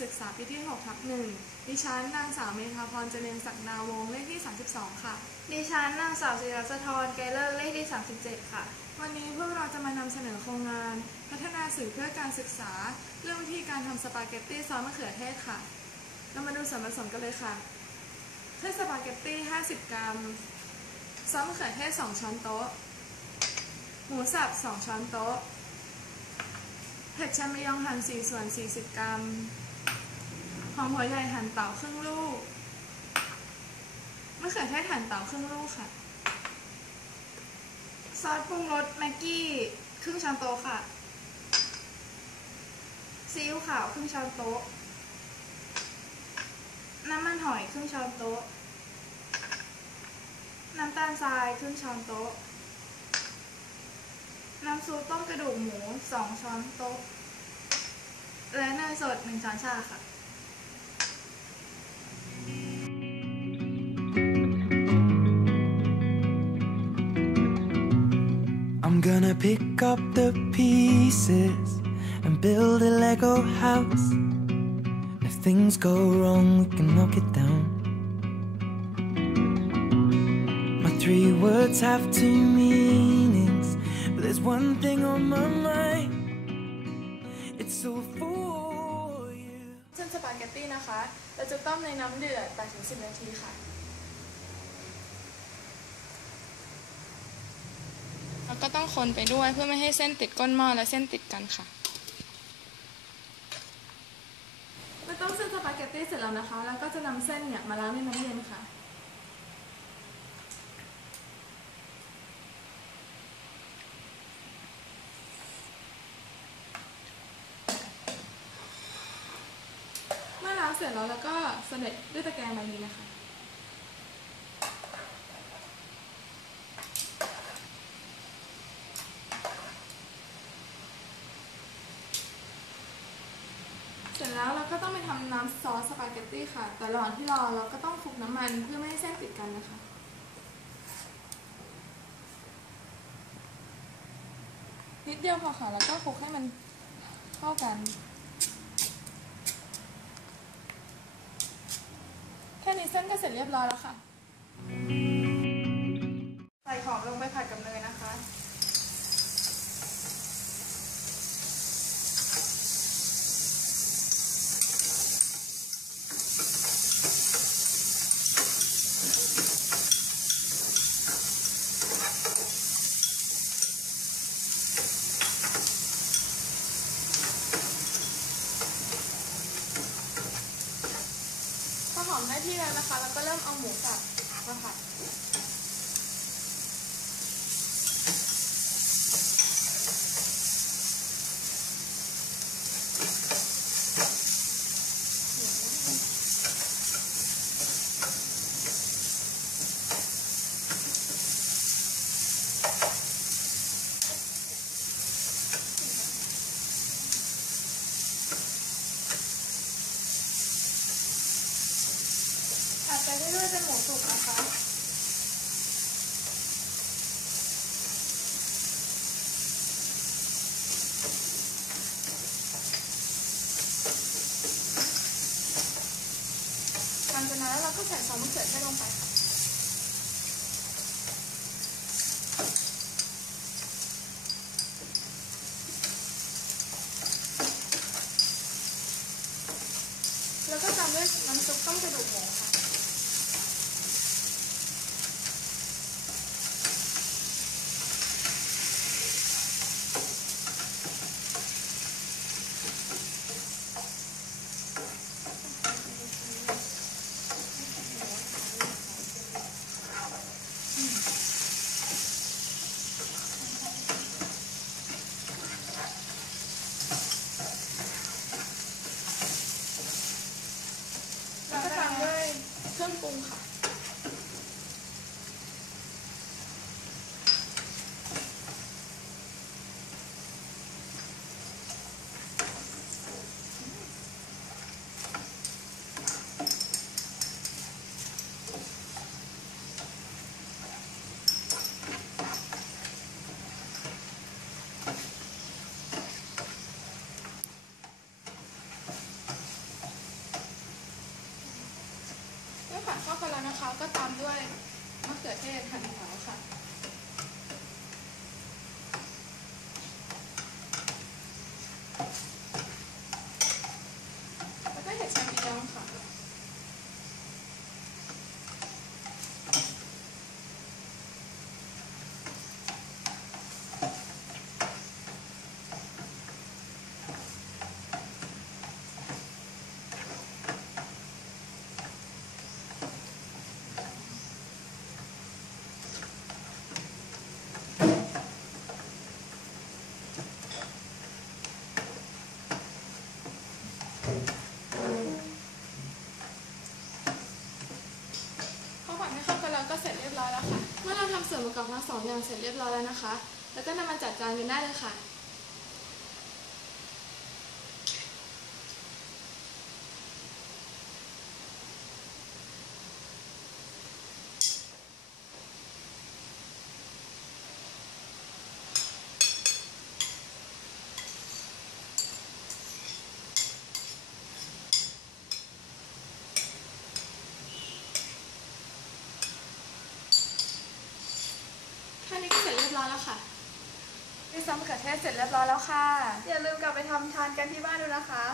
ศึกษาปีที่6ทับหนึ่งดิฉันนางสาวเมธาพรเจริญศักดาวงศ์เลขที่ 32 ค่ะ ดิฉันนางสาวศิรัสธรไกรเลิกเลขที่ 37 ค่ะ วันนี้พวกเราจะมานำเสนอโครงงาน พัฒนาสื่อเพื่อการศึกษา เรื่องวิธีการทำสปาเกตตี้ซอสมะเขือเทศค่ะ เรามาดูส่วนผสมกันเลยค่ะเส้นสปาเกตตี้ 50 กรัม ซอสมะเขือเทศ 2 ช้อนโต๊ะ หมูสับ 2 ช้อนโต๊ะเผ็ดชามยองหั่น4ส่วน 40 กรัม หอมหัวใหญ่หั่นเต๋าครึ่งลูกมะเขือเทศหั่นเต๋าครึ่งลูกค่ะ ซอสปรุงรสแม็กกี้ครึ่งช้อนโต๊ะค่ะ ซีอิ๊วขาวครึ่งช้อนโต๊ะ น้ำมันหอยครึ่งช้อนโต๊ะ น้ำตาลทรายครึ่งช้อนโต๊ะ น้ำซุปต้มกระดูกหมูสองช้อนโต๊ะ และเนยสดหนึ่งช้อนชาค่ะ pick up the pieces and build a Lego house. And if things go wrong, we can knock it down. My three words have two meanings, but there's one thing on my mind. It's all for you. เส้นสปาเกตตี้นะคะ เราจะต้มในน้ำเดือด8-10 นาทีค่ะ ก็ต้องคนไปด้วยเพื่อไม่ให้เส้นติดก้นหม้อและเส้นติดกันค่ะเมื่อต้มเส้นสปาเกตตี้เสร็จแล้วนะคะ แล้วก็จะนำเส้นเนี่ยมาล้างในน้ำเย็นค่ะ เมื่อล้างเสร็จแล้วแล้วก็เสด็จด้วยตะแกรงใบนี้นะคะ เสร็จแล้วเรา ก็ต้องไปทำน้ำซอสสปาเกตตี้ค่ะ แต่ระหว่างที่รอเราก็ต้องคลุกน้ำมันเพื่อไม่ให้เส้นติดกันนะคะ นิดเดียวพอค่ะ แล้วก็คลุกให้มันเข้ากัน แค่นี้เส้นก็เสร็จเรียบร้อยแล้วค่ะ ใส่หอมลงไปผัดกับเนยนะคะ ที่แล้วนะคะ แล้วก็เริ่มเอาหมูสับมาผัด ผัด ไปเรื่อยๆจนหมูสุกนะคะหลังจากนั้นเราก็ใส่ซอสมะเขือเทศลงไปค่ะ นะคะ ก็ตามด้วยมะเขือเทศหั่นหัวค่ะ วนประกอบทั้งสองอย่างเสร็จเรียบร้อยแล้วนะคะ แล้วก็นำมาจัดจานกันได้เลยค่ะ เรียบร้อยแล้วค่ะที่ซ้อมะเขือเทศเสร็จเรียบร้อยแล้วค่ะ อย่าลืมกลับไปทำทานกันที่บ้านดูนะคะ